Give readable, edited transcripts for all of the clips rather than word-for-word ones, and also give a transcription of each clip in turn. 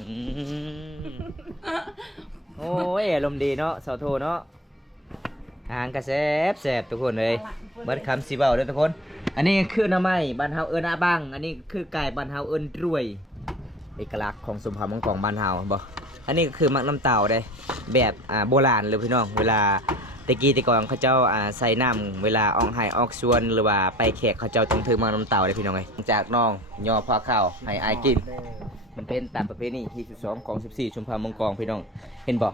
อืมโอ้ยอารมณ์ดีเนาะสาวโทเนาะอาหารกระแซ่บทุกคนเลยเบิดคำสิเว้าเด้อทุกคนอันนี้คือหน้ำไม้บ้านเฮาเอิ้นอาบังอันนี้คือไก่บ้านเฮาเอิ้นรวยเอกลักษณ์ของสมภารมังกรบ้านเฮาบ่อันนี้ก็คือมักน้ำเต่าเด้แบบโบราณเลยพี่น้องเวลาตะกี้แต่ก่อนเขาเจ้าใส่น้ำเวลาออกไห้ออกสวนหรือว่าไปแขกเขาเจ้าต้องถือมักน้ำเต่าเด้พี่น้องเอ้ยจากน้องย่อพอข้าวให้อายกินมันเป็นตามประเพณีที่12ของ14ชุมพรมังกรพี่น้องเห็นบ่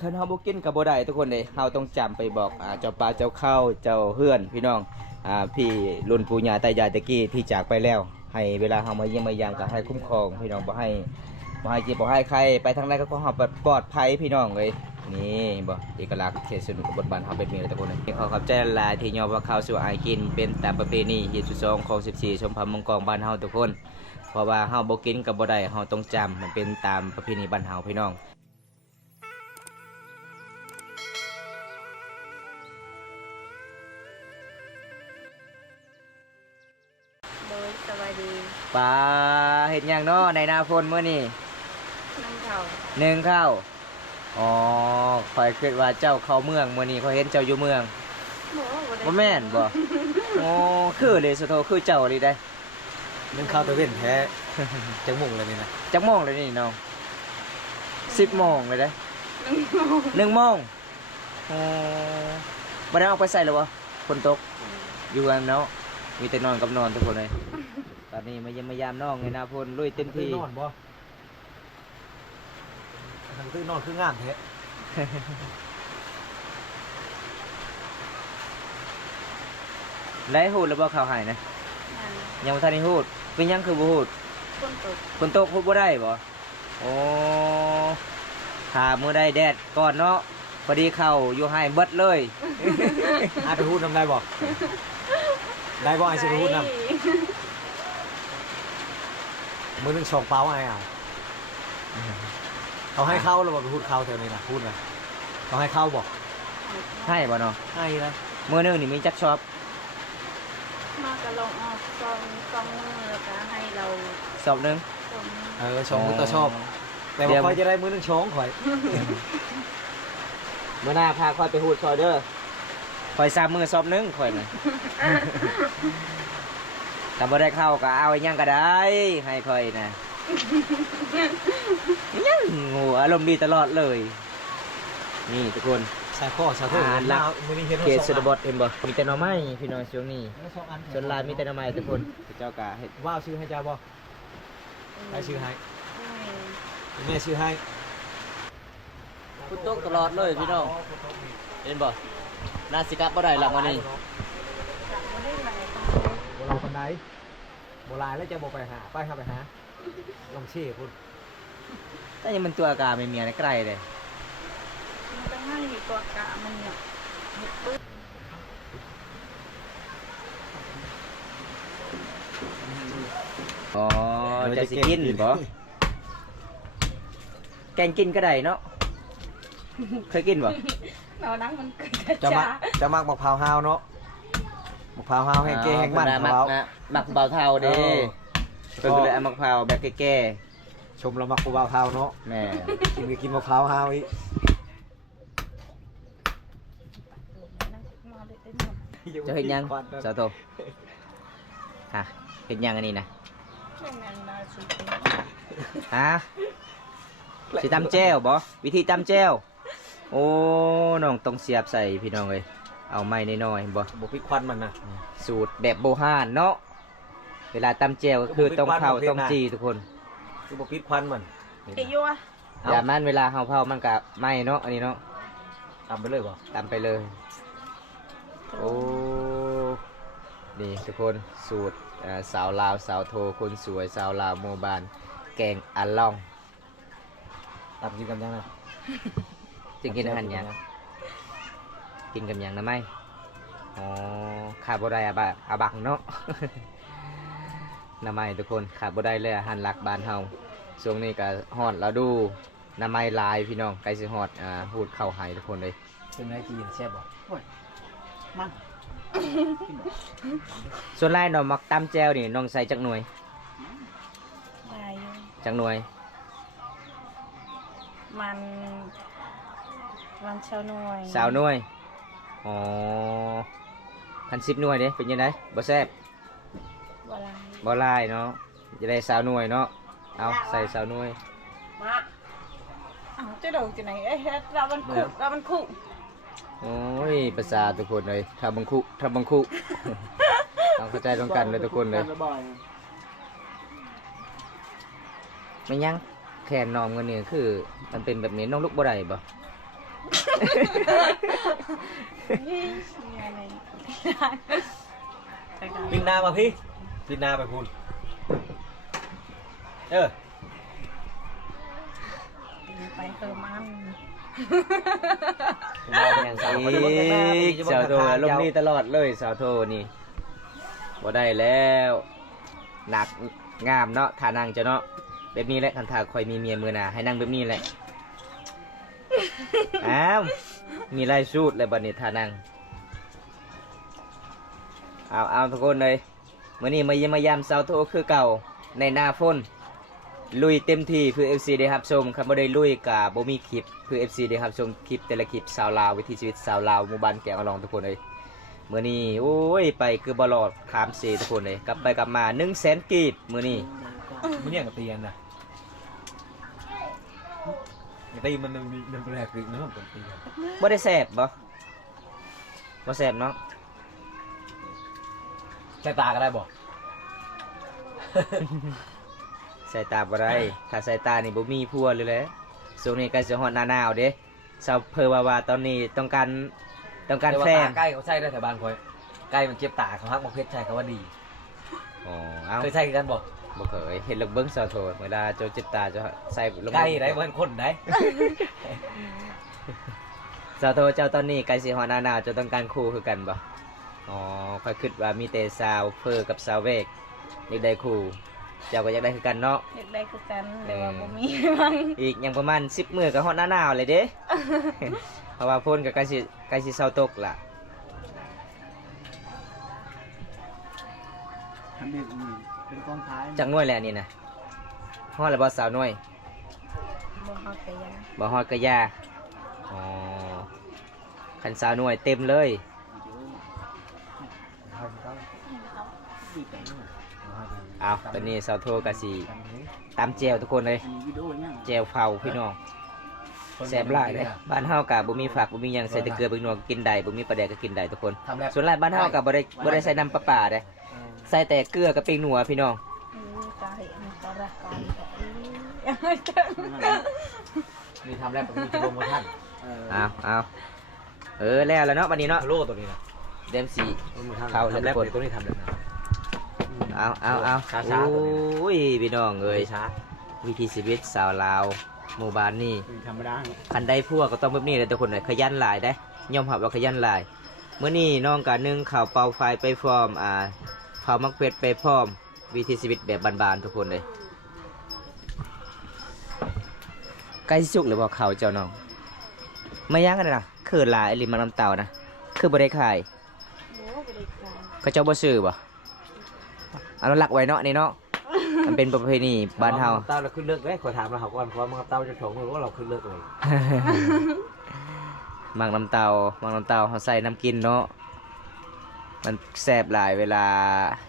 คันเฮาบ่กินก็บ่ได้ทุกคนเด้เฮาต้องจำไปบอกเจ้าป่าเจ้าเข้าเจ้าเฮือนพี่น้องพี่รุ่นปู่ย่าตายายตะกี้ที่จากไปแล้วให้เวลาเฮามาเยี่ยมมายามก็ให้คุ้มครองพี่น้องบ่ให้เจ็บบ่ให้ใครไปทางใดก็ขอเฮาปลอดภัยพี่น้องเอ้ยนี่บ่เอกลักษณ์เขตสนุกบทบาทเฮาเป็นมีทุกคนขอขอบใจหลายที่ยอมว่าข้าวสู่อายกินเป็นตามประเพณีที่12ของ14ชมพรมังกรบ้านเฮาทุกคนเพราะว่าเฮาบ่กินก็บ่ได้เฮาต้องจำมันเป็นตามประเพณีบ้านเฮาพี่น้องโดยสวัสดีปลาเห็ดหยังเนาะในนาฝนมื้อนี้ น้ำเข่า หนึ่งข้าวอ๋อคอยคิดว่าเจ้าเข้าเมืองมื้อนี้เขาเห็นเจ้าอยู่เมืองบ่แม่นบ่โอ้คือเลยสุโธคือเจ้าเลยได้ นึ่งข้าวตะเว้นแท้จังมุ่งเลยนี่นะ จักโมงเลยนี่น้อง10 โมงเลยได้1 โมงโอ้บ่ได้ออกไปใส่หรอวะฝนตกอยู่กันเนาะมีแต่นอนกับนอนทุกคนเลยตอนนี้มาเยี่ยมมายามน้องในนาฝนลุยเต็มที่ นอนบ่ทางตื้อนอนคืองามแท้ ไล่หูดแล้วบ่เข้าหายนะ นั่น ยังบ่ทันได้หูดเป็นหยังคือบ่หูด คนตก ฝนตกพูดบ่ได้บ่โอ้ถ้ามื้อใดแดดก่อนเนาะพอดีเข้าอยู่ให้เบิดเลย อาจจะพูดนำได้บ่ได้บ่ไอ้สิไปพูดนำมือหนึ่ง2 เป้าไอ้เอาเขาให้เข้าหรือว่าไปพูดเข้าแถวนี้นะพูดนะเขาให้เข้าบอก ให้บ่เนาะ ให้นะ มื้อหนึงนี่มีจักช็อป มากระลงออกกองมือแล้วก็ให้เรา สอบหนึง ส่ง ชงมือต่อชอบ แต่ว่าคอยจะได้มือหนึ่งชงข่อย มื้อหน้าพาค่อยไปฮูดซอยเด้อค่อย3มื้อสอบหนึงค่อยน่ะ ถ้าบ่ได้เข้าก็เอาอีหยังก็ได้ให้ค่อยน่ะยังงูอารมณ์ดีตลอดเลย นี่ทุกคน ใส่ข้อใส่ข้อ หลัก มือนี้เห็น เขตชนบทเห็นบ่มีแต่หน่อไม้พี่น้องช่วงนี้ อัน ส่วนหลายมีแต่หน่อไม้ทุกคนเจ้ากะเฮ็ด ว่าวชื่อให้เจ้าบ่ได้ชื่อให้ ไม่ แม่ชื่อให้ ฝนตกตลอดเลยพี่น้องเห็นบ่น่าสิกลับบ่ได้หลังวันนี้ กลับมาได้ไหม โบราณคนใดโบราณแล้วจะบอกไปหาไปหาลองเชี่ยคุณ แต่ยังมันตัวอากาศไม่มีอะไรใกล้เลย มันต้องให้ตัวกะมันเนี่ยปึ๊บ อ๋อจะสิกินบ่แกงกินก็ได้เนาะเคยกินบ่ เรานั่งมันกระ จะมั จาก จะมักมะพร้าวห้าวเนาะมะพร้าวห้าวแห้งเกแห้งมัน มัก เขา มักเบาเท่าเด้เพิ่นก็เลยเอามะพร้าวแบบแก่ ชมเรามักมะพร้าวห้าวเนาะ ๆแม่ กินก็กินมะพร้าวห้าวอีก นั่งมาเลยได้หมด จะเฮ็ดหยังสาวโตฮะเฮ็ดหยังอันนี้นะ ไม่งั้นเราสิ ฮะสิตำแจ่วบ่วิธีตำแจ่วโอ้น้องต้องเสียบใส่พี่น้องเอ้ยเอาไม้น้อยๆบ่ บุพริกควันมันนะ สูตรแบบโบราณเนาะเวลาตำแจ่วก็คือต้องเผาต้องจีทุกคน คือบุพริกควันมัน ไอ้ยัว อย่ามันเวลาเผามันก็ไหม้เนาะอันนี้เนาะ ทำไปเลยบ่ ตำไปเลยโอ้นี่ทุกคนสูตรสาวลาวสาวโทคนสวยสาวลาวโมบานแกงอัลล่อง ทำกินกันยังไง จึงกินอาหารหยังกินกับหยังนะไหมอ๋อขาดบ่ได้อาบักเนาะ น้ำไม้ทุกคนขาดบ่ได้เลยอาหารหลักบ้านเฮาช่วงนี้ก็ฮอดแล้วดูน้ำไม้ลายพี่น้องใกล้สิฮอดพูดเข้าให้ทุกคนเลย เป็นไรกินแซ่บบ่ มัน ส่วนลายน้องมักตำแจ่วนี่น้องใส่จักหน่วย ได้อยู่ จังหน่วย มันชาวหน่วย สาวหน่วยอ๋อคัน10หน่วยเด้เป็นยังไงบ่แซ่บ บ่ลาย บ่หลายเนาะจะได้สาวหน่วยเนาะเอาใส่สาวหน่วย อ้าวจะโดนที่ไหนเอ้ยเรามันคุก โอ้ยภาษาทุกคนเลยทำบังคุ ต้องเข้าใจตรงกันเลยทุกคนเลยไม่ยังแค่นอมกันนี่คือมันเป็นแบบนี้น้องลูกบ่ได้บ่ เนี่ยนี่ ปิดหน้ามาพี่ปิดหน้าไปคุณเออ ไปเติมมัน อีกสาวโทลมณ์นี่ตลอดเลยสาวโทนี่บ่ได้แล้วหนักงามเนาะท่านั่งจะเนาะแบบนี้แหละคันถ้าคอยมีเมียมือหน้าให้นั่งแบบนี้แหละ อ้าวมีลายสูตรเลยบัดนี้ท่านั่งเอาทุกคนเลยมื้อนี้มาเยี่ยมมายามสาวโทคือเก่าในหน้าฝนลุยเต็มที่เพื่อ FC ได้รับชมครับบ่ได้ลุยกะบ่มีคลิปเพื่อ FC ได้รับชมคลิปแต่ละคลิปสาวลาววิถีชีวิตสาวลาวหมู่บ้านแกงอลองทุกคนเลยมื้อนี้โอ้ยไปคือบ่รอดถามเสทุกคนเลยกลับไปกลับมา100,000กีบมื้อนี้ ไม่เนี่ยกับเตียนนะตีมันเป็นแหลกริกนะผมเป็นเตียน บ่ได้แซ่บบ่แซ่บเนาะ ใช้ตาก็ได้บอก สายตาบ่ได้ถ้าสายตานี่บ่มีผัวเลยแหละช่วงนี้ใกล้สิฮอดหน้าหนาวเด้สาวเพิ่นว่าตอนนี้ต้องการแฟน ใกล้เขาใช้ได้แถวบ้านคอยใกล้มันเจ็บตาเขาฮักมาเพชรใช่เขาว่าดี อ๋อเอา เคยใช้กันบอก บ่เคยเห็นลูกเบิ้งสาวโทษเวลาเจ้าจิตตาเจะใส่ลูก ใกล้ได้เหมือนคนได้ สาวโทษเจ้าตอนนี้ใกล้สิฮอดหน้าหนาวเจ้าต้องการคู่คือกันบ่อ๋อค่อยคิดว่ามีแต่สาวเพิ่นกับสาวเวกอยากได้คู่เจ้าก็อยากได้คือกันเนาะ เด็กได้คือกันแต่ว่าบ่มีมัน อีกยังประมาณ10มื้อก็ฮอดหน้าหนาวเลยเด้ เพราะว่าฝนก็ใกล้สิเช้าตกล่ะ ทำเป็นกองท้าย จักหน่วยแหละนี่นะฮอดแล้วบ่สาวหน่วย บ่ฮอดไปยัง บ่ฮอดก็ยาอ๋อคันสาวหน่วยเต็มเลย เอาตอนนี้สาวโทกะสีตามเจวทุกคนเลย มีวิดีโอเนี่ย เจวเผาพี่น้องแซ่บหลายเลยบ้านเฮากะบ่มีผักบ่มีหยังใส่แต่เกลือเบิ่งนัวกินได้บ่มีปลาแดกก็กินได้ทุกคน ทำแล้ว ส่วนหลายบ้านเฮากะบ่ได้ใส่น้ำปลาป่าเด้ใส่แต่เกลือกับเปงนัวพี่น้อง ตาเห็นตารักกันยังไม่เต็ม มีทำแล้วมีโปรโมชั่น เอาแล้วเนาะวันนี้เนาะ โล่ตัวนี้นะ เดมสี เข้าแล้วตัวนี้ทำแล้วนะ เอา ช้าๆตัวนี้นะ โอ้ยพี่น้องเอ้ย ช้า วิถีชีวิตสาวลาวหมู่บ้านนี่ ธรรมดา คันได้พวกก็ต้องแบบนี้เลยทุกคนเลยขยันหลายได้ยอมรับว่าขยันหลายเมื่อนี้น้องกะนึ่งข่าวเป่าไฟไปพร้อมเผามักเป็ดไปพร้อมวิถีชีวิตแบบบานๆทุกคนเลยใกล้สิสุกหรือบ่เขาเจ้าน้องไม่ย่างกันนะคือหลายลิมมันน้ำเต่านะคือบ่ได้ขาย โอ้บ่ได้ขาย เขาเจ้าบ่ซื้อบ่เอาหลักไว้เนาะนี่เนาะมันเป็นประเพณีบ้านเฮา เต้าเราขึ้นเลิกได้ขอถามเราเขาก่อนเพราะมันเต้าจะถงเลยว่าเราขึ้นเลิกเลย มังน้ำเตาเขาใส่น้ำกินเนาะมันแซ่บหลายเวลา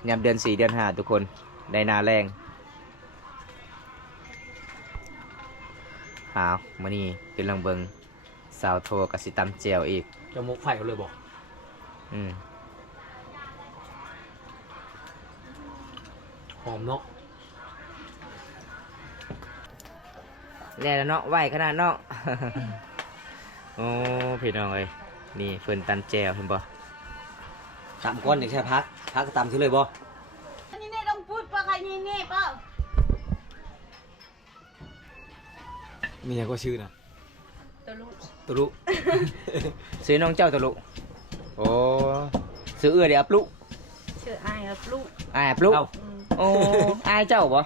ยามเดือน4เดือน5ทุกคนได้นาแรงอ้าวมื้อนี้เป็นลังเบิงสาวโทกับสิตำเจียวอีก จะมุกไฟเขาเลยบอก อืม หอมเนาะ แล้วเนาะไหวขนาดเนาะ โอ้พี่น้องเอ้ยนี่เพิ่นตันแจวเห็นบ่ ตามก้อนอย่างแค่พักก็ตามที่เลยบ่ อันนี้ต้องพูดปะใครนี่เปล่า มีอย่างก็ชื่อนะ ตัวลูก ตุลุ ซื้อน้องเจ้าตะลุโอ้ซื้อเอื้อเดี๋ยวอับลุ ชื่ออายกับลูก อายอับลุโอ้อายเจ้าบ่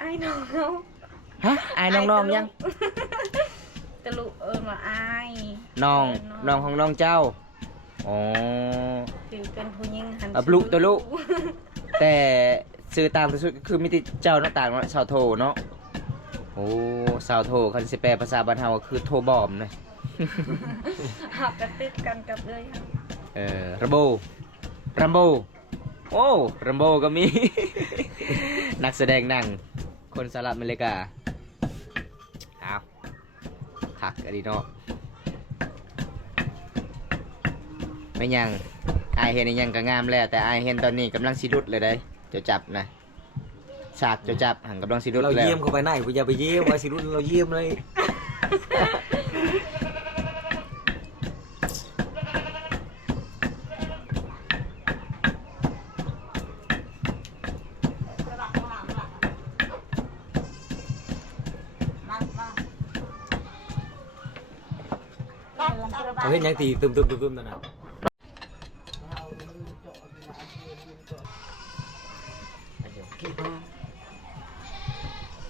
อายน้องเขา ฮะอายน้องๆยัง ตะลุมาอาย น้องของน้องเจ้าอ๋อ คือเป็นผู้หญิงหัน อับลุตะลุแต่ ซื้อตามสุดก็คือมีแต่เจ้าหน้าต่างเนาะชาวโทเนาะโอ้ชาวโทคันสิแปลภาษาบ้านเฮาก็คือโทบอมเลย หักกระติดกันกับเลยค่ะ รัมโบโอ้รัมโบก็มี นักแสดงหนังคนสหรัฐอเมริกาอ้าวคักอะดีเนาะไม่ยังอายเห็นอีหยังก็งามแล้วแต่อายเห็นตอนนี้กำลังสิรุดเลยได้เจ้าจับนะฉากเจ้าจับหันกำลังสิรุด เรา แล้ว เยี่ยมเข้าไปไหนกูอย่าไปเยี่ยมไว้สิรุ่นเราเยี่ยมเลย เขาเห็นยังตีตึมนั่นน่ะ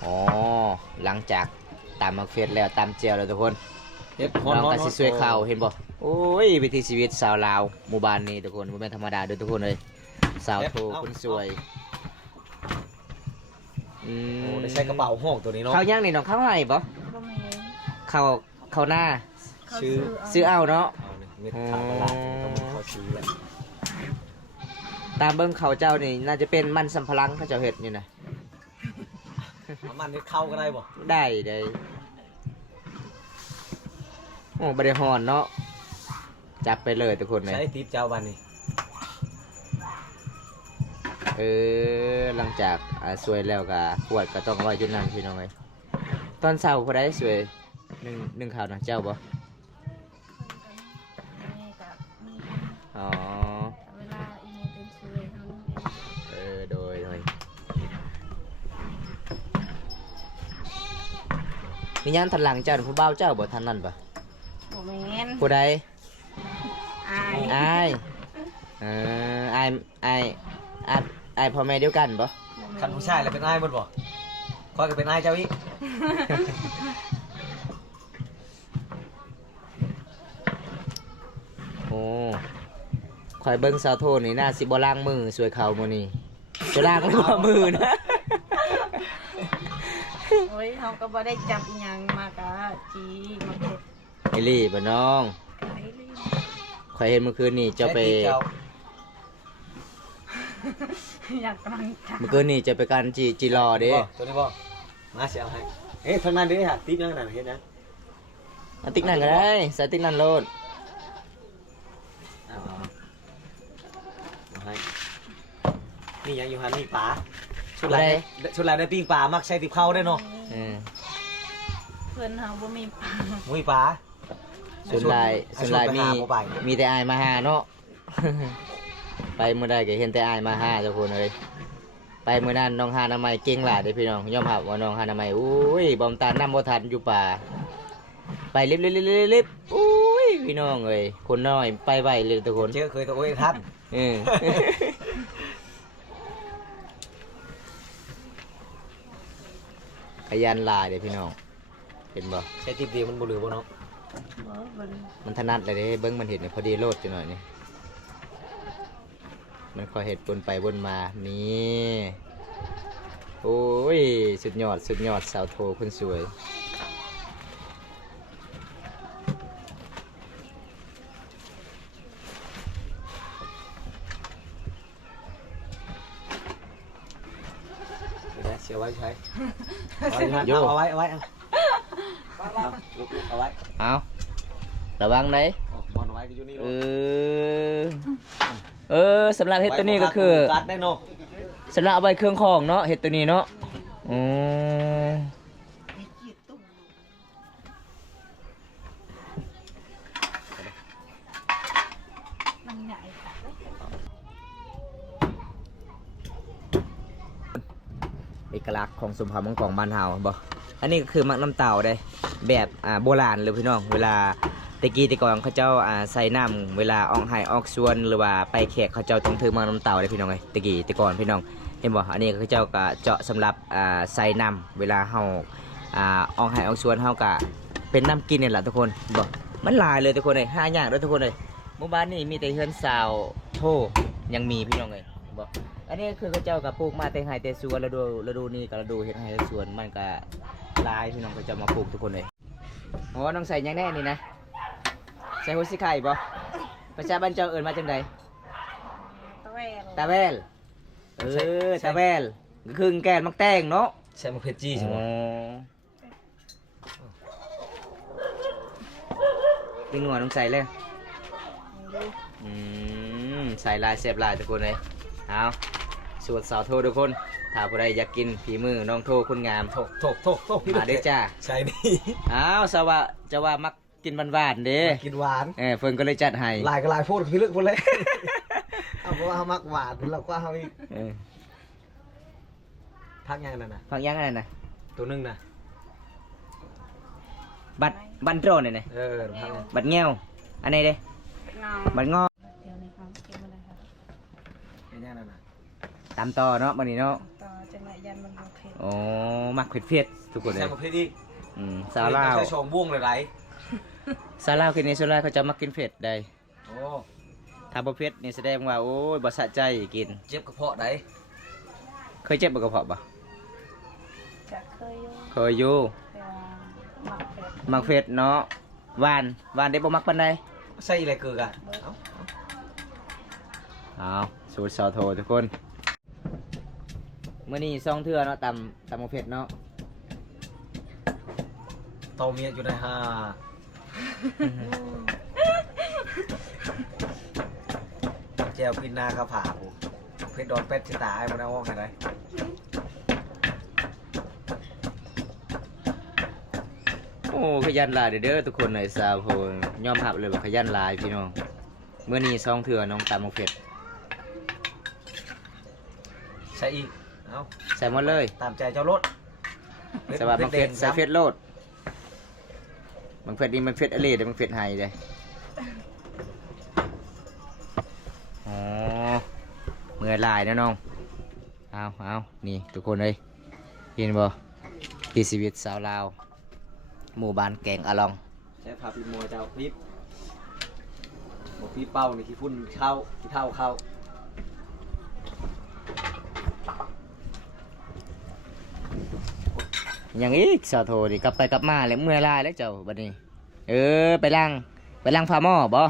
อ๋อหลังจากตามมาเฟสแล้วตามเจียวแล้วทุกคน เฮ็ด น้องก็สิสวยข่าวเห็นบ่โอ้ยวิถีชีวิตสาวลาวหมู่บ้านนี้ทุกคนบ่แม่นธรรมดาเด้อทุกคนเลยสาวโทคนสวยอื โอ้ ม ได้ใช้กระเป๋าห้องตัวนี้เนาะ เขาย่างนี่น้องเข้าให้บ่ บ่มี เขาหน้า เขา ซื้อเอาเนาะ เอาเนี่ยเม็ดขาวประหลาดต้องมันเข้าซื้อแหละ ตามเบิ่งเขาเจ้านี่น่าจะเป็นมันสำปะหลังเขาเจ้าเฮ็ดนี่นะ น้ำมันนี่เข้าก็ได้บ่ ได้โอ้บ่ได้ฮ้อนเนาะจับไปเลยทุกคนเลย ใช้ทิปเจ้าวันนี้ หลังจากสวยแล้วก็ปวดก็ต้องไว้จุดนั้นพี่น้องเอ้ยตอนเช้าพอได้สวยหนึ่งข่าวนะเจ้าบ่ นี่กับมี อ๋อ เวลาอีเมลเป็นช่วยเขา โดยมีย่านทันหลังเจ้าหรือผู้บ่าวเจ้าบ่ทันนั่นปะ บ่แม่น ผู้ใด อาย อายอายพ่อแม่เดียวกันปะ คันผู้ชายแล้วเป็นอ้ายหมดบ่คอยก็เป็นอ้ายเจ้าอีก โอ้คอยเบิ้งสาวโทนี่น่าสิบ่ล้างมือสวยเข่ามื้อนี้จะล้างหรือว่ามือนะ โอ้ยเขาก็บ่ได้จับอีหยังมากะจีมาเก็บ ไอลี่บ่น้อง ไอ้ลี่ คอยเห็นเมื่อคืนนี่เจ้าไป ใช้ทิปเจ้า อยากกำลังจับ เมื่อคืนนี่จะไปกันจีรอเด้ บ่ตัวนี้บ่มาเสียเอาให้เอ๊ะทางนั้นเด้ฮะทิปยังนั่นเห็นนะ เอาติ๊กนั่นก็ได้ใส่ติ๊กนั่นโลด เอาให้นี่ยังอยู่หันนี่ป๋าชุดลายได้ปิ้งป๋ามักใช้ติบเข้าได้เนาะ เออ เพื่อนเขาบ่มีปาก มุ้ยป๋า ส่วนลายมีแต่อายมาหาเนาะ ไปเมื่อใดก็เห็นแต่อายมาหาเจ้าคนเลยไปเมื่อนั้นน้องฮานามัยเก่งหลายเด้อพี่น้องยอมรับว่าน้องฮานามัยอุ้ยบอมตาลน้ำบ่ทันอยู่ป่าไปรีบอุ้ยพี่น้องเอ้ยคนน้อยไปไวเลยทุกคน เจอเคยตัวโอ้ยทัน เออ ขยันหลายเด้อพี่น้องเห็นบ่ ใช้ทิปเดียวมันบ่เหลือบ่เนาะ บ่ มันถนัดเลยเด้เบิ้งมันเห็นเนี่ยพอดีโลดจังหน่อยนี่มันคอยเห็ดบนไปบนมานี่โอ้ยสุดยอดสาวโทคนสวยเสียไว้ใช้เอาไว้เอาไว้ เอาระวังไหน บอลไว้ก็อยู่นี่ สำหรับเห็ดตัวนี้ก็คือ กัดได้เนาะ สำหรับเอาไปเครื่องของเนาะเห็ดตัวนี้เนาะอืม มันใหญ่ค่ะ เอกลักษณ์ของสมภารมังกรบ้านเฮาบ่อันนี้ก็คือมักน้ำเต่าได้แบบโบราณเลยพี่น้องเวลาตะกี้แต่ก่อนเขาเจ้าใส่น้ำเวลาออกไห้ออกสวนหรือว่าไปแขกเขาเจ้าต้องถือมักน้ำเต่าได้พี่น้องไงตะกี้แต่ก่อนพี่น้องเห็นบ่อันนี้เขาเจ้าก็เจาะสำหรับใส่น้ำเวลาเฮาออกไห้ออกสวนเฮาก็เป็นน้ำกินนี่แหละทุกคนบ่มันหลายเลยทุกคนเลย5อย่างด้วยทุกคนเลยหมู่บ้านนี้มีแต่เฮือนสาวโทยังมีพี่น้องเลยบ่ อันนี้คือเขาเจ้ากับปลูกมาแต่ไห้แต่สวนฤดูนี้กับฤดูเฮ็ดไห้เฮ็ดสวนมันก็หลายพี่น้องเขาเจะมาปลูกทุกคนเลยโอ้น้องใส่หยังแน่นี่นะใส่หัวสิไข่บ่ประชาบ้านเจ้าเอิ้นมาจังได ตะแวล ตาแวลตาแวลครึ่งแกนมักแตงเนาะ ใช่มะเขือจี้ใช่ไหม ดึงหัวน้องใส่เลย ดู ใส่ลายเสียบลายทุกคนเลยเอาสูตรสาวโททุกคนถ้าผู้ใดอยากกินฝีมือน้องโทคุณงาม โถก มาเด้อจ้า ใช่นี่ เอาสวะจะว่ามักกินหวานๆเด้ กินหวาน เฟิร์นก็เลยจัดให้ ลายก็ลายพูดคือเลือกพูดเลย เอาเพราะว่าเขามักหวานเราก็เขาอีก เออ พักยังนั่นนะ ฟังยังไงนะ ตัวนึงนะ บัตรโตรเนี่ยนะ พักยัง บัตรเงี้ยวอันนี้เด้ เงา บัตรงอ เดี๋ยวนี้ครับเก็บมาเลยครับ เป็นยังนั่นนะ ตามต่อเนาะวันนี้เนาะ ต่อจังหวะยันมันโอเค โอ้มักเผ็ดๆทุกคนเล ใช่ ย มะเขือจี้ สาวลาว ใช่ชมบ่วงเลยไร สาวลาวคือในส่วนแรกเขาจะมักกินเผ็ดได้ โอ้ ถ้าบ่เผ็ดนี่แสดงว่าโอ้ยบ่สะใจกิน เจ็บกระเพาะได เคยเจ็บบ่กระเพาะบ่ จะเคยอยู่ เคยอยู่ แต่ว่ามักเป็ด มักเผ็ดเนาะหวานได้บ่มักปานใด ใส่อะไรเกลือเอา เอาสูตรสาวโททุกคนมื้อนี้2เทื่อเนาะตำบ่เผ็ดเนาะ เตาเมียอยู่ในห้าแจวกินนาข้าวผาผมเพชรดอนเป็ดชิตาไอ้มันเอาว่าไงไร โอ้ขยันหลายเด้อทุกคนในสาวโพนยอมรับเลยว่าขยันหลายพี่น้องมื้อนี้2เทื่อน้องตำบ่เผ็ด ใส่อีกเอา ใส่หมดเลย ตามใจเจ้ารถ สวัสดีมังเฟสใส่เฟสโลดมังเฟสนี่มันเฟสอะไรเด้มังเฟสไฮเลยอ๋อเมื่อลายนะน้องเอานี่ทุกคนเลยเห็นบ่ที่ชีวิตสาวลาวหมู่บ้านแกงอะลอง ใช้พาปีโมเจ้าปี๊บบอกปี๊บเป้านี่ขี้ฝุ่นเข้าขี้เท่าเข้า อย่างอีกสาวโทนี่กลับไปกลับมาแล้วเมื่อลายแล้วเจ้าบัดนี้ไปล้างผ้าหม้อบ่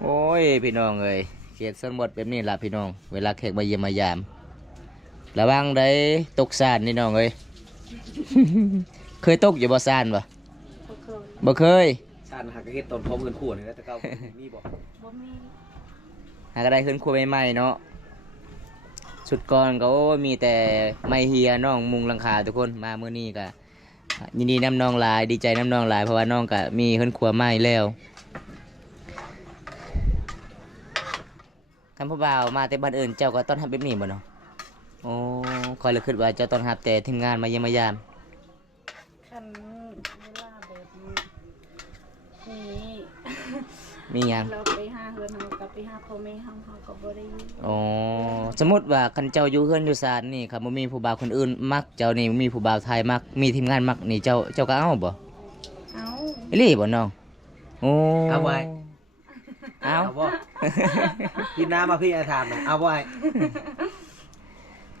โอ้ยพี่น้องเอ้ยเขียนสนบทแบบนี้ล่ะพี่น้องเวลาแขกมาเยี่ยมมายามระวังได้ตกซานนี่น้องเอ้ย เคยตกอยู่บ่ซานบ่ บ่เคย บ่เคย ชาติหักกระเฮ็ดตอนพร้อมเงินขวดนี่นะแต่เก้ามีบอก บ่มี หากได้ขึ้นครัวใหม่ๆเนาะสุดก่อนก็โอ้มีแต่ไม้เฮียน้องมุงหลังคาทุกคนมามื้อนี้ก็ยินดีน้ำน้องหลายดีใจน้ำน้องหลายเพราะว่าน้องก็มีขึ้นครัวใหม่แล้วคำผู้บ่าวมาแต่บ้านอื่นเจ้าก็ต้อนรับแบบนี้บ่เนาะโอ้คอยเลยคิดว่าเจ้าต้อนรับแต่ทีมงานมาเยี่ยมมายาม คันเวลาแบบนี้นี่ มีหยัง เราไปหาเฮือนเฮากับไปหาพ่อแม่เฮาก็บ่ได้อยู่ อ๋อสมมุติว่าคันเจ้าอยู่เฮือนอยู่ศาลนี่ครับบ่มีผู้บ่าวคนอื่นมักเจ้านี่บ่มีผู้บ่าวไทยมักมีทีมงานมักนี่เจ้าก็เอาบ่ เอา อีหลีบ่น้องโอ้ เอาไว้ เอา เอาบ่กินน้ำมาพี่ไอ้ถามหน่อยเอาไว้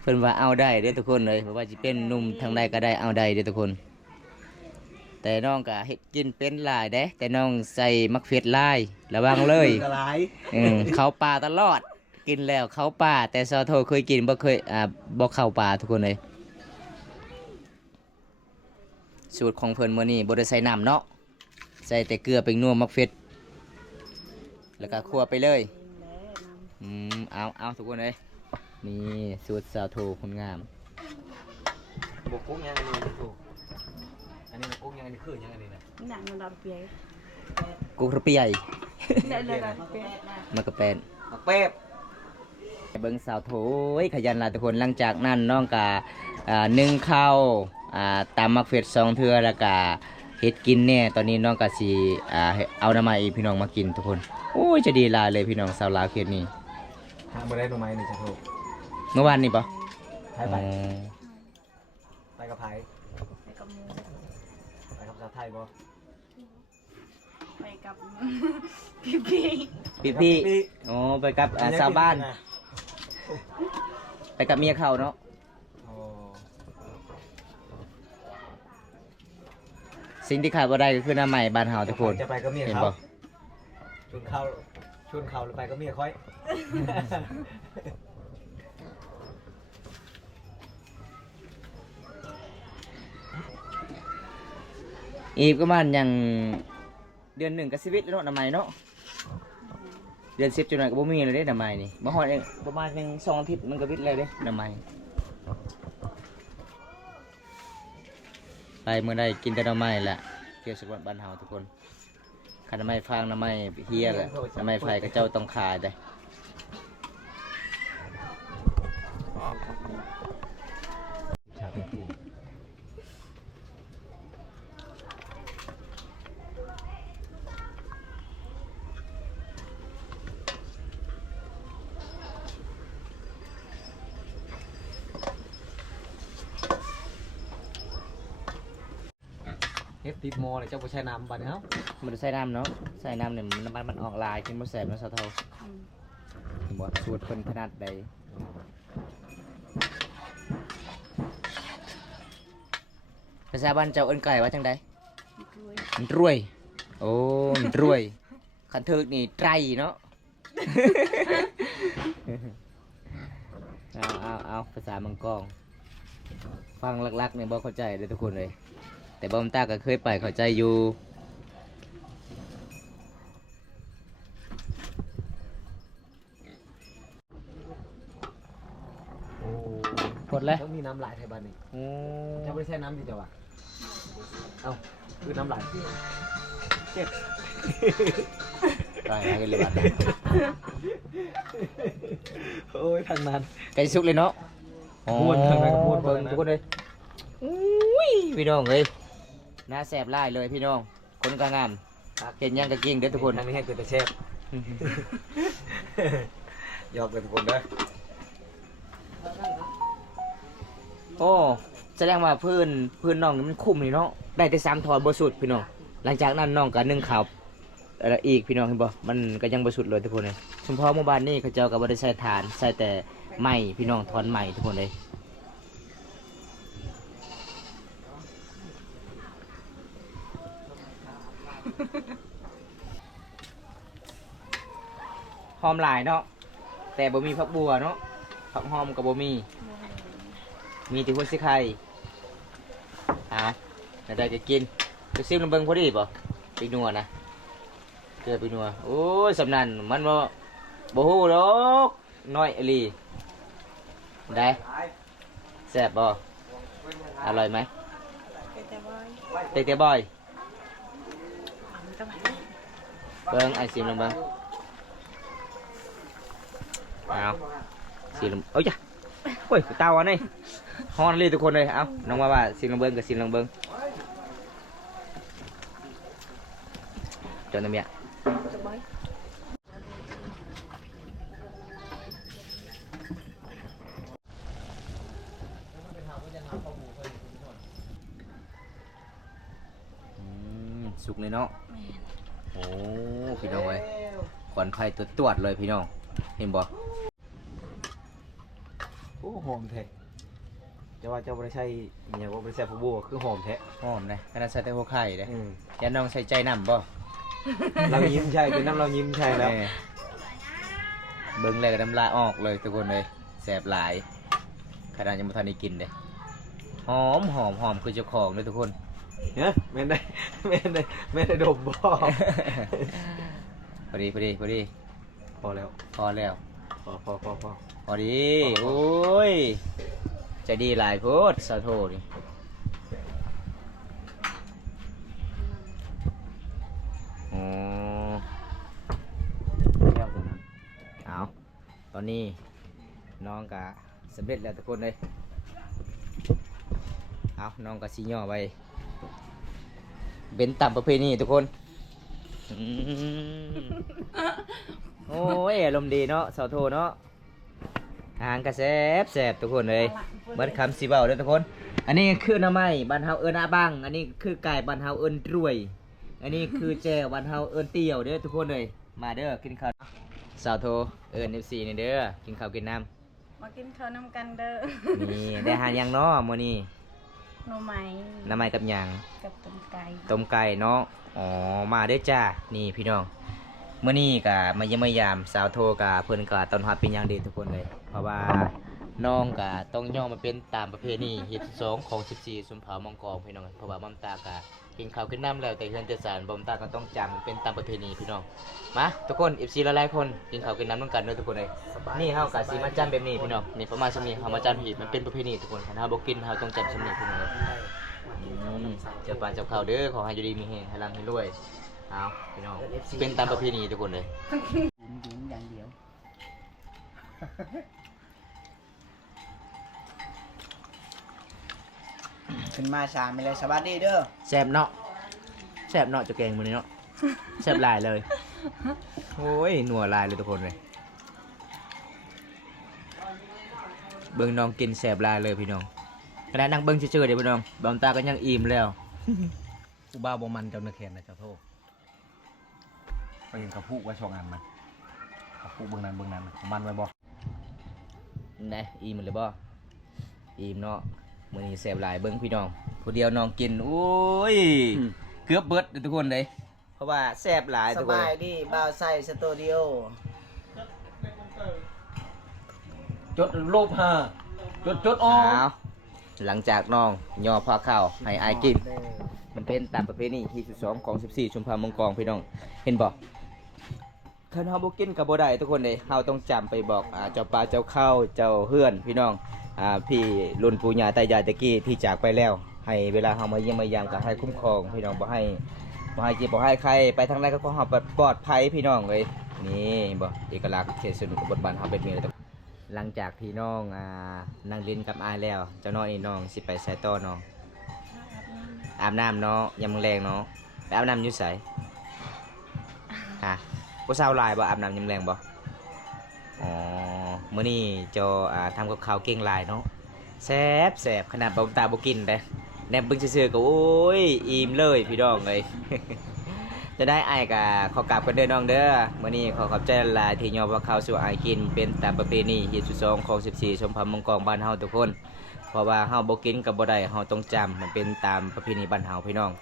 เพิ่นว่าเอาได้เด้อทุกคนเลยเพราะว่าสิเป็นหนุ่มทางใดก็ได้เอาได้เด้อทุกคน แต่น้องก็เฮ็ดกินเป็นหลายเด้แต่น้องใส่มักเผ็ดหลายระวังเลย กระไร เข้าป่าตลอดกินแล้วเข้าป่าแต่ซอโทเคยกินบ่เคยบ่เข้าป่าทุกคนเลยสูตรของเพิ่นมื้อนี้บ่ได้ใส่น้ำเนาะใส่แต่เกลือเป็นนัวมักเผ็ดแล้วก็คั่วไปเลยเอาทุกคนเลยนี่สูตรซาวโทคนงาม บอกกุ้งยังอันนี้ถูกอันนี้กุ้งยังอันนี้คือยังอันนี้นะ หนังมันดำเปียก กุกระเปียย ได้เลยดำเปียก มันก็เป็น มาเป๊บ เบิ้งสาวโถยขยันหลายทุกคนหลังจากนั้นน้องกะนึ่งข้าวตามมักเฟ็ด2เทื่อแล้วก็เฮ็ดกินแน่ตอนนี้น้องก็สิเอาน้ำมาอีกพี่น้องมากินทุกคนโอ้ยจะดีหลายเลยพี่น้องสาวลาวเขตนี้ ทางมาได้ตรงไหนนี่จะถูก เมื่อวานนี่ปะ ไปไปกับไผ่ ไปกับหมู ไปกับชาวไทยบ่ ไปกับ พี่ พี่โอ้ไปกับชาวบ้าน ไปกับเมียเขาเนาะ โอ้ สิ่งที่ขาดบ่ได้ก็คือหน้าใหม่บ้านเฮาทุกคน จะไปก็เมีย เห็น เขา บ่ ชวนเขาแล้วไปก็เมียค่อย อีกประมาณอย่างเดือนหนึ่งกับชีวิตแล้วเนาะหน้าใหม่เนาะเดือน10จนหน่อยก็บ่มีเลยเด้หน้าใหม่นี่บ่ฮอดเองประมาณยัง2 อาทิตย์มันก็วิทย์แล้วเด้หน้าใหม่ไปเมื่อใดกินแต่หน้าใหม่แหละเที่ยวสวนบ้านเฮาทุกคนคันหน้าใหม่ฟางหน้าใหม่เฮียแหละหน้าใหม่ไฟก็เจ้าต้องขายได้ เฮ็ดติดหมอเลยเจ้าบ่ใช้น้ำบัดเฮา มันใส่น้ำเนาะใส่น้ำเนี่ยน้ำมันออกลายกินบ่แสบเนาะสะเทาบ่สูตรเพิ่นขนาดใดภาษาบ้านเจ้าเอิ้นไก่ว่าจังได ด้วย มันรวย โอ้มันรวยคันถึกนี่ไตรเนาะ เอาภาษามังกรฟังลักๆเนี่ยบ่เข้าใจเลยทุกคนเลยแต่บอมตาก็เคยไปเข้าใจอยู่กดเลย ต้องมีน้ำลายไทยบ้านนี่ โอ้ เจ้าบ่ได้ใช้น้ำดิเจ้าว่ะเอ้าคือน้ำลายเจ็บ ไปให้เลยบัด โอ้ยทางนั้น ไก่สุกเลยเนาะ ม่วนทางนั้นก็ม่วน เบิ่ง ทางนั้น ทุกคนเลยอุ้ยพี่น้องเอ้ยน่าแสบไล่เลยพี่น้องคนก็งามเห็นยังก็เก่งเด้อทุกคน ทางนี้ให้เกิดแต่แซ่บยอมกันทุกคนเด้อ โอ้แสดงว่าพื้นน้องนี่มันคุ้มนี่เนาะได้แต่3 ถอนบ่สุดพี่น้องหลังจากนั้นน้องก็นึ่งข้าวอะไรอีกพี่น้องเห็นบ่มันก็ยังบ่สุดเลยทุกคนเลยเฉพาะหมู่บ้านนี้เขาเจ้าก็บ่ได้ใช้ถ่านใช้แต่ไม้พี่น้องถอนไม้ทุกคนเลยหอมหลายเนาะแต่บ่มีผักบัวเนาะผักหอมก็บ่มีมีแต่หัวสิไข่แล้วได้ก็กินไปซิมลำเบิงพอดีป่ะไปนัวนะเกลือไปนัวโอ้ยสำนันมันบ่ฮู้ดอกน้อยอหลีได้แซ่บบ่อร่อยไหม แต่บ่อย เตะบ่อย จะไป เบิ่งไอ้ซิมลำเบิงเอาซิมลำเอ้ยจ้ะโอ้ยเตาอันนี้ฮอนเลยทุกคนเลยเอาน้องว่าซิมลำเบิงกับซิมลำเบิงจนน้ำเมีย จะบ่อย สุกเลยเนาะ แม่น โอ้พี่น้องเว้ยควันไฟตรวจเลยพี่น้องเห็นบ่ โอ้หอมแท้เจ้าว่าเจ้าบ่ได้ใช้อิหยังบ่ได้ใช้ผักบัวคือหอมแท้ หอมนะขนาดใส่แต่หัวไข่เลย อืม ยันน้องใส่ใจน้ำบ่ เรายิ้มใช่เป็นน้ำเรายิ้มใช่แล้ว แม่เบิ่งเลยก็น้ำลายออกเลยทุกคนเลยแสบหลายขนาดยังไม่ทันได้กินเลยหอมคือเจ้าของเลยทุกคน เฮ้ยแม่นได้แม่นได้แม่นได้ดมบ่ พอดี พอแล้ว พอแล้ว พอ พอดีโอ้ยใจดีหลายโพดสาโทนี่อ๋อแล้วตัวนั้นเอาตอนนี้น้องกะสำเร็จแล้วทุกคนเลยเอาน้องกะซีย่อไปเป็นต่ำประเพณีทุกคนอืมโอ้ยอารมณ์ดีเนาะสาวโทเนาะอาหารกระแซบทุกคนเลยเบิดคำสีเบาเด้อทุกคน อันนี้คือหน้ำไม้บ้านเฮาเอิ้นอาบังอันนี้คือไก่บ้านเฮาเอิ้นรวย อันนี้คือแจ่วบ้านเฮาเอิ้นเตี๋ยวเด้อทุกคนเลยมาเด้อกินข้าวสาวโทเอิ้น FC นี่เด้อกินข้าวกินน้ำ มากินข้าวน้ำกันเด้อ นี่ได้หาหยังเนาะมื้อนี้ หน่อไม้ น้ำไม้กับหยัง กับต้มไก่ ต้มไก่เนาะอ๋อมาเด้อจ้านี่พี่น้องมื้อนี้ก็มาเยี่ยมมายามสาวโทก็เพิ่นก็ต้อนรับเป็นอย่างดีทุกคนเลยเพราะว่าน้องก็ต้องย่อมาเป็นตามประเพณีเฮ็ด2ของ14สุมเผามังกรพี่น้องเพราะว่ามัมตาก็กินข้าวกินน้ำแล้วแต่เฮือนแต่ศาลบ่มัมตาก็ต้องจำเป็นตามประเพณีพี่น้องมาทุกคน FC หลายๆคนกินข้าวกินน้ำนำกันเด้อทุกคนเลยนี่เฮาก็สิมาจำแบบนี้พี่น้องนี่ประมาณซั่นนี้เฮามาจำผิดมันเป็นประเพณีทุกคนถ้าเฮาบ่กินเฮาต้องจำซั่นนี้พี่น้องเจ้าปลาเจ้าข้าวเด้อขอให้อยู่ดีมีแรงให้ร่ำให้รวยเอาพี่น้องเป็นตามประเพณีทุกคนเลย ยิ้มอย่างเดียวขึ้นมาชามไปเลยสวัสดีเด้อ แซ่บเนาะแซ่บเนาะจะแกงมื้อนี้เนาะแซ่บหลายเลยโอ้ยนัวหลายเลยทุกคนเลยเบิ่งน้องกินแซ่บหลายเลยพี่น้องขณะนั่งเบิ่งเฉยๆเดี๋ยวพี่น้องบางตาก็ยังอิ่มแล้ว กูบ้าบ่มันเจ้าเนื้อแคนนะเจ้าโทษไปเห็นกระพุกไว้ช่องอันมันกระพุกเบื้องนั้นของมันไว้บ่ ได้อิ่มเลยบ่อิ่มเนาะมื้อนี้แซ่บหลายเบิ่งพี่น้องผู้เดียวน้องกินโอ้ยเกือบเบิดเลยทุกคนเลยเพราะว่าแซ่บหลาย ส ทุกคน บา เลย ย ดีบ่าวใส่สตูดิโอ จดรูปฮะจดอ๋อ อ้าวหลังจากน้องย่อผ้าข้าวให้อายกิน มันเป็นตามประเพณีที่12ของ14ชุมพรมังกรพี่น้องเห็นบ่คันเฮาบ่กินก็บ่ได้ทุกคนเด้เฮาต้องจำไปบอกเจ้าป่าเจ้าเข้าเจ้าเฮือนพี่น้องพี่รุ่นปู่ย่าตายายตะกี้ที่จากไปแล้ว ให้เวลาเฮามาเยี่ยมมายามก็ให้คุ้มครองพี่น้องบ่ให้เจ็บบ่ให้ใครไปทางใดก็ขอเฮาปลอดภัยพี่น้องเอ้ยนี่บ่เอกลักษณ์เขตสนุกบทบาทเฮาเป็นมีแล้วหลังจากพี่น้องนั่งเล่นกับอายแล้วเจ้าน้อยนี่น้องสิไปใส่ต่อน้องอาบน้ำเนาะยามมื้อแลงเนาะไปอาบน้ำอยู่ไสฮะผู้สาวหลายบ่อาบน้ำยามแลงบ่อ๋อมื้อนี้เจ้าทำกับข้าวเก่งหลายเนาะแซ่บขนาดบ่ตาบ่กินเด้แนบเบิ่งซื่อๆก็โอ้ยอิ่มเลยพี่น้องเอ้ย จะได้อ้ายก็ขอกราบกันเด้อน้องเด้อมื้อนี้ขอขอบใจหลายที่ยอมว่าข้าวสู่อ้ายกินเป็นตามประเพณีเฮ็ดสุ2ของ14ชมพรมังกรบ้านเฮาทุกคนเพราะว่าเฮาบ่กินก็บ่ได้เฮาต้องจำมันเป็นตามประเพณีบ้านเฮาพี่น้อง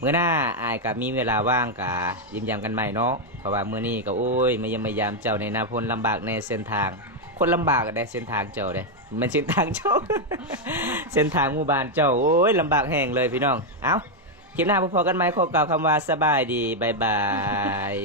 มื้อหน้าอ้ายก็มีเวลาว่างก็ยิ้มแย้มกันใหม่เนาะเพราะว่ามื้อนี้ก็โอ้ยมาเยี่ยมมายามเจ้าในนาพลลำบากในเส้นทางคนลำบากได้เส้นทางเจ้าเด้มันเส้นทางเจ้า เส้นทางหมู่บ้านเจ้าโอ้ยลำบากแห้งเลยพี่น้องเอ้าคลิปหน้าพบกันไหมขอกล่าวคำว่าสบายดี บ๊ายบาย